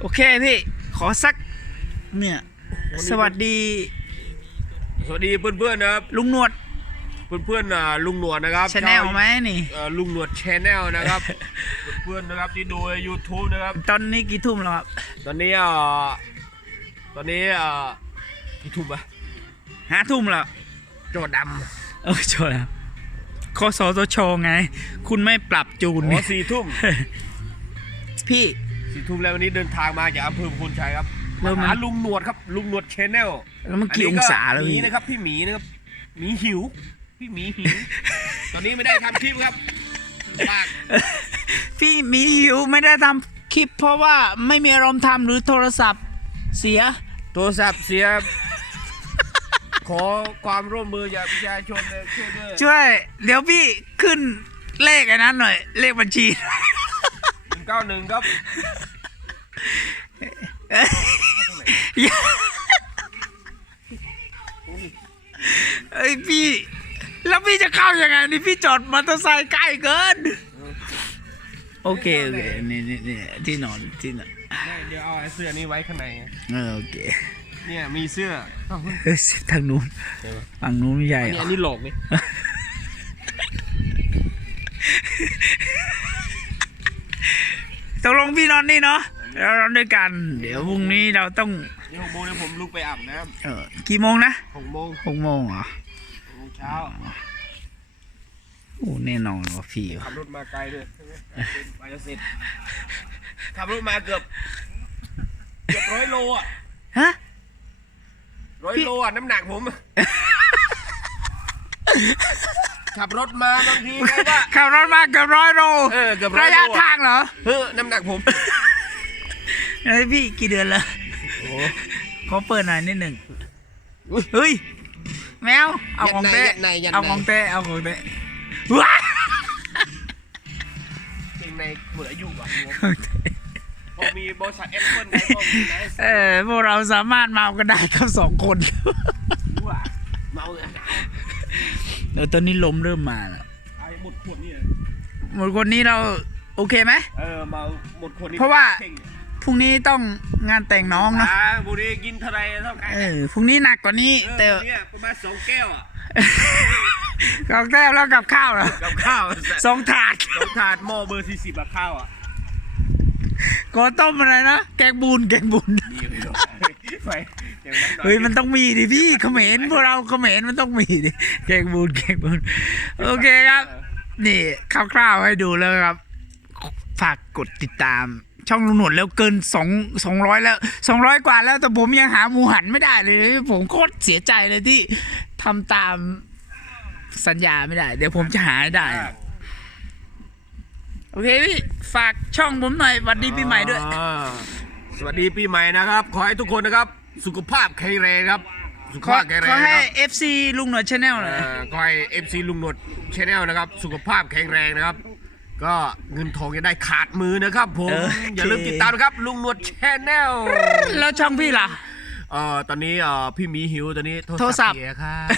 โอเคพี่ขอสักเนี่ยสวัสดี สวัสดีเพื่อนๆนะครับ ลุงหนวดเพื่อนๆอ่าลุงหนวดนะครับชาแนลไหมนี่เอ่อลุงหนวดชแนลนะครับ เพื่อนๆนะครับที่ดูใน YouTube นะครับ ตอนนี้กี่ทุ่มแล้วครับ ตอนนี้อ่าตอนนี้อ่ากี่ทุ่มปะห้าทุ่มแล้วโจดดเออโชว์แล้วคสชชไง คุณไม่ปรับจูำนอ๋อสี่ทุ่ม พี่ สี่ทุ่มแล้ววันนี้เดินทางมาจากอำเภอพุนชัยครับเริ่มามมันหาลุงหนวดครับลุงหนวดชแนลแล้วมันกี่องศาแล้วหมีพี่นะครับ พี่หมีนะครับหมีหิว พี่หมีหิว ตอนนี้ไม่ได้ทำคลิปครับฝากพี่มีหิวไม่ได้ทำคลิป เพราะว่าไม่มีอารมณ์ทำหรือโทรศัพท์เสีย โทรศัพท์เสีย ขอความร่วมมือจากประชาชนเลยช่วยด้วยช่วย เดี๋ยวพี่ขึ้นเลขไอ้นั้นหน่อย เลขบัญชีหนึ่ง เก้าหนึ่งครับเอ้ยพี่ แล้วพี่จะเข้ายังไงนี่พี่จอดมอเตอร์ไซค์ใกล้เกิน โอเคโอเคนี่นี่นี่ที่นอนที่นอนไม่เดี๋ยวเอาไอ้เสื้อนี้ไว้ข้างในเออโอเค เนี่ยมีเสื้ออ้าวเฮ้ยทางนู้นฝั่งนู้นไม่ใหญ่อันเหรอนี้อันนี้หลอกนี่ต กลงพี่นอนนี่เนาะเรานอนด้วยกัน เดี๋ยวพรุ่งนี้เราต้องเดี๋ยวหกโมงเดี๋ยวผมลุกไปอาบน้เออกี่โมงนะำหกโมงหกโมงเหรอหกโมงเช้าโอ้แน่นอนว่าพี่ขับรถมาไกลด้วยใช่ไหมไปจะเสร็จขับรถมาเกือบเกือบร้อยโลอะฮะร้อยพี่โลอะน้ำหนักผมอะ ขับรถมาบางทีไงว่า ขับรถมาเกือบร้อยโลเออเกือบร้อยระโลยะอะทางเหรอเฮ้อน้ำหนักผมเฮ้ยพี่กี่เดือนแล้วโอ้ขอเปิดหน่อยนิดหนึ่งเฮ้ยแมวเอาของเต้ยัดในยัดใน เอาของเต้เอาของเต้ว้าเองในหมดอายุอะพอมีบริษัทแอปเปิลไงพอมีไหนเออพวกเราสามารถเมากันได้ทั้งสองคน รู้อะเมาเลย เออตอนนี้ลมเริ่มมาแล้วไอ้หมดขวดนี่หมดคนนี้เราโอเคไหม เออเมาหมดขวดนี่เพราะว่าเข่งพรุ่งนี้ต้องงานแต่งน้องนะ อ่าบุรีกินเท่าไรเท่ากันเออพรุ่งนี้หนักกว่านี้ เออแต่เนี่ยประมาณสองแก้วอะกับแต้มแล้วกับข้าวเหรอกับข้าวสองถาดสองถาดหม้อเบอร์สี่สิบอะข้าวอะก็ต้มอะไรนะ แกงบูนแกงบูน นี่ไม่รู้ไป เดี๋ยวนั้นหน่อเฮ้ยมันต้องมีดิพี่เขมรพวกเราเขมรมันต้องมีดิแกงบูนแกงบูนโอเคครับ นี่คร่าวๆให้ดูแล้วครับ ฝากกดติดตาม ช่องลุงหนวดแล้วเกินสองสองร้อยแล้วสองร้อยกว่าแล้วแต่ผมยังหาหมูหันไม่ได้เลย ผมโคตรเสียใจเลยที่ทำตามสัญญาไม่ได้ เดี๋ยวผมจะหาให้ได้ โอเคพี่ ฝากช่องผมหน่อยสวัสดีปีใหม่ด้วยอ่าสวัสดีปีใหม่นะครับ ขอให้ทุกคนนะครับ สุขภาพแข็งแรงครับ สุขขอภาพแข็งแรของให้นะครับ FC ลุงหนวดชาแนลหน่อย เอ่อขอให้ FC ลุงหนวดชแนลนะครับ สุขภาพแข็งแรงนะครับ ก็เงินทองจะได้ขาดมือนะครับผม เอออย่าลืมติดตามนะครับ ลุงหนวดชแนลแล้วช่องพี่ล่ะ เอ่อตอนนี้เอ่อพี่หมีหิวตอนนี้โทรศัพท์เสียครับ